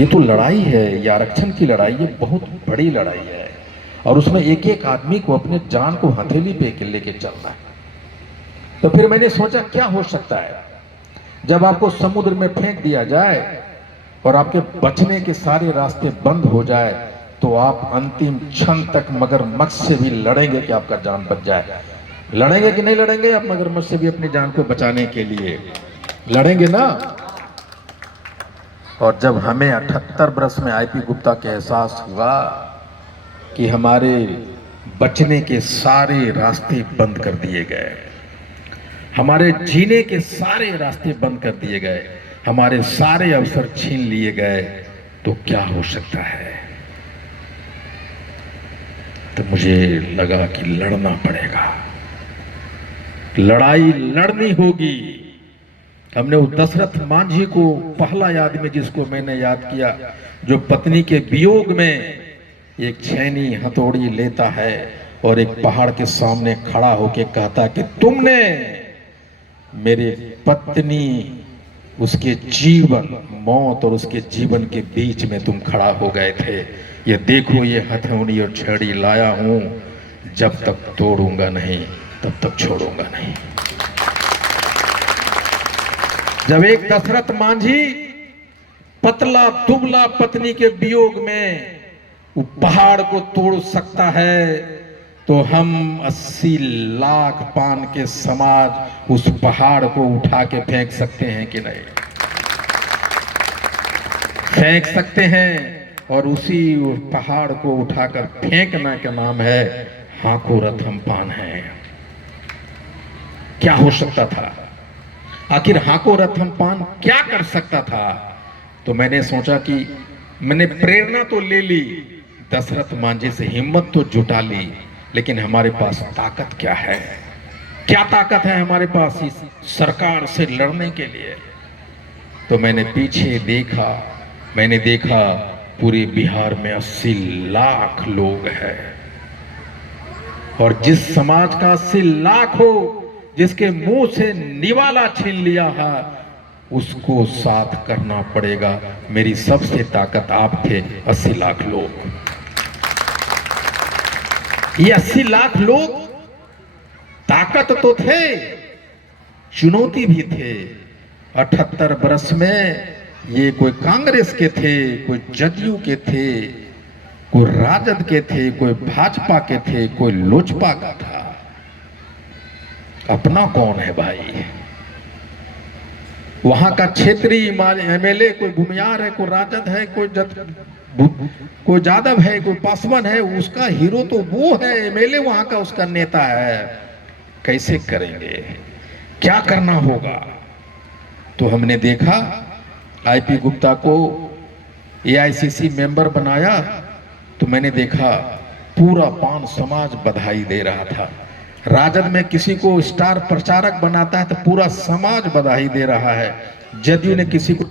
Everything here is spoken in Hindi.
ये तो लड़ाई है, ये आरक्षण की लड़ाई, ये बहुत बड़ी लड़ाई है और उसमें एक एक आदमी को अपने जान को हथेली पे लेके चलना है। तो फिर मैंने सोचा क्या हो सकता है जब आपको समुद्र में फेंक दिया जाए और आपके बचने के सारे रास्ते बंद हो जाए, तो आप अंतिम क्षण तक मगरमच्छ से भी लड़ेंगे कि आपका जान बच जाए। लड़ेंगे कि नहीं लड़ेंगे आप मगरमच्छ से भी अपनी जान को बचाने के लिए? लड़ेंगे ना। और जब हमें 78 बरस में आईपी गुप्ता के एहसास हुआ कि हमारे बचने के सारे रास्ते बंद कर दिए गए, हमारे जीने के सारे रास्ते बंद कर दिए गए, हमारे सारे अवसर छीन लिए गए, तो क्या हो सकता है। तो मुझे लगा कि लड़ना पड़ेगा, लड़ाई लड़नी होगी। हमने उस दशरथ मांझी को, पहला आदमी जिसको मैंने याद किया, जो पत्नी के वियोग में एक छैनी हथौड़ी लेता है और एक पहाड़ के सामने खड़ा होकर कहता कि तुमने मेरे पत्नी, उसके जीवन, मौत और उसके जीवन के बीच में तुम खड़ा हो गए थे। ये देखो, ये हथौड़ी और छड़ी लाया हूं, जब तक तोड़ूंगा नहीं तब तक छोड़ूंगा नहीं। जब एक दशरथ मांझी पतला दुबला पत्नी के वियोग में वो पहाड़ को तोड़ सकता है, तो हम 80 लाख पान के समाज उस पहाड़ को उठा के फेंक सकते हैं कि नहीं? फेंक सकते हैं। और उसी पहाड़ को उठाकर फेंकना का नाम है हाको रथम पान है। क्या हो सकता था? आखिर हाको रथम पान क्या कर सकता था? तो मैंने सोचा कि मैंने प्रेरणा तो ले ली, दशरथ मांझी से हिम्मत तो जुटा ली, लेकिन हमारे पास ताकत क्या है? क्या ताकत है हमारे पास इस सरकार से लड़ने के लिए? तो मैंने पीछे देखा, मैंने देखा पूरे बिहार में 80 लाख लोग हैं, और जिस समाज का 80 लाख हो, जिसके मुंह से निवाला छीन लिया है, उसको साथ करना पड़ेगा। मेरी सबसे ताकत आप थे, 80 लाख लोग। ये 80 लाख लोग ताकत तो थे, चुनौती भी थे। 78 बरस में ये कोई कांग्रेस के थे, कोई जदयू के थे, कोई राजद के थे, कोई भाजपा के थे, कोई लोजपा का था। अपना कौन है भाई? वहां का क्षेत्रीय एमएलए कोई भूमियार है, कोई राजद है, कोई जादव है, कोई पासवान है, उसका हीरो तो वो है, एमएलए वहां का उसका नेता है। कैसे करेंगे? क्या करना होगा? तो हमने देखा आईपी गुप्ता को एआईसीसी मेंबर बनाया, तो मैंने देखा पूरा पान समाज बधाई दे रहा था। राजद में किसी को स्टार प्रचारक बनाता है तो पूरा समाज बधाई दे रहा है। जदयू ने किसी को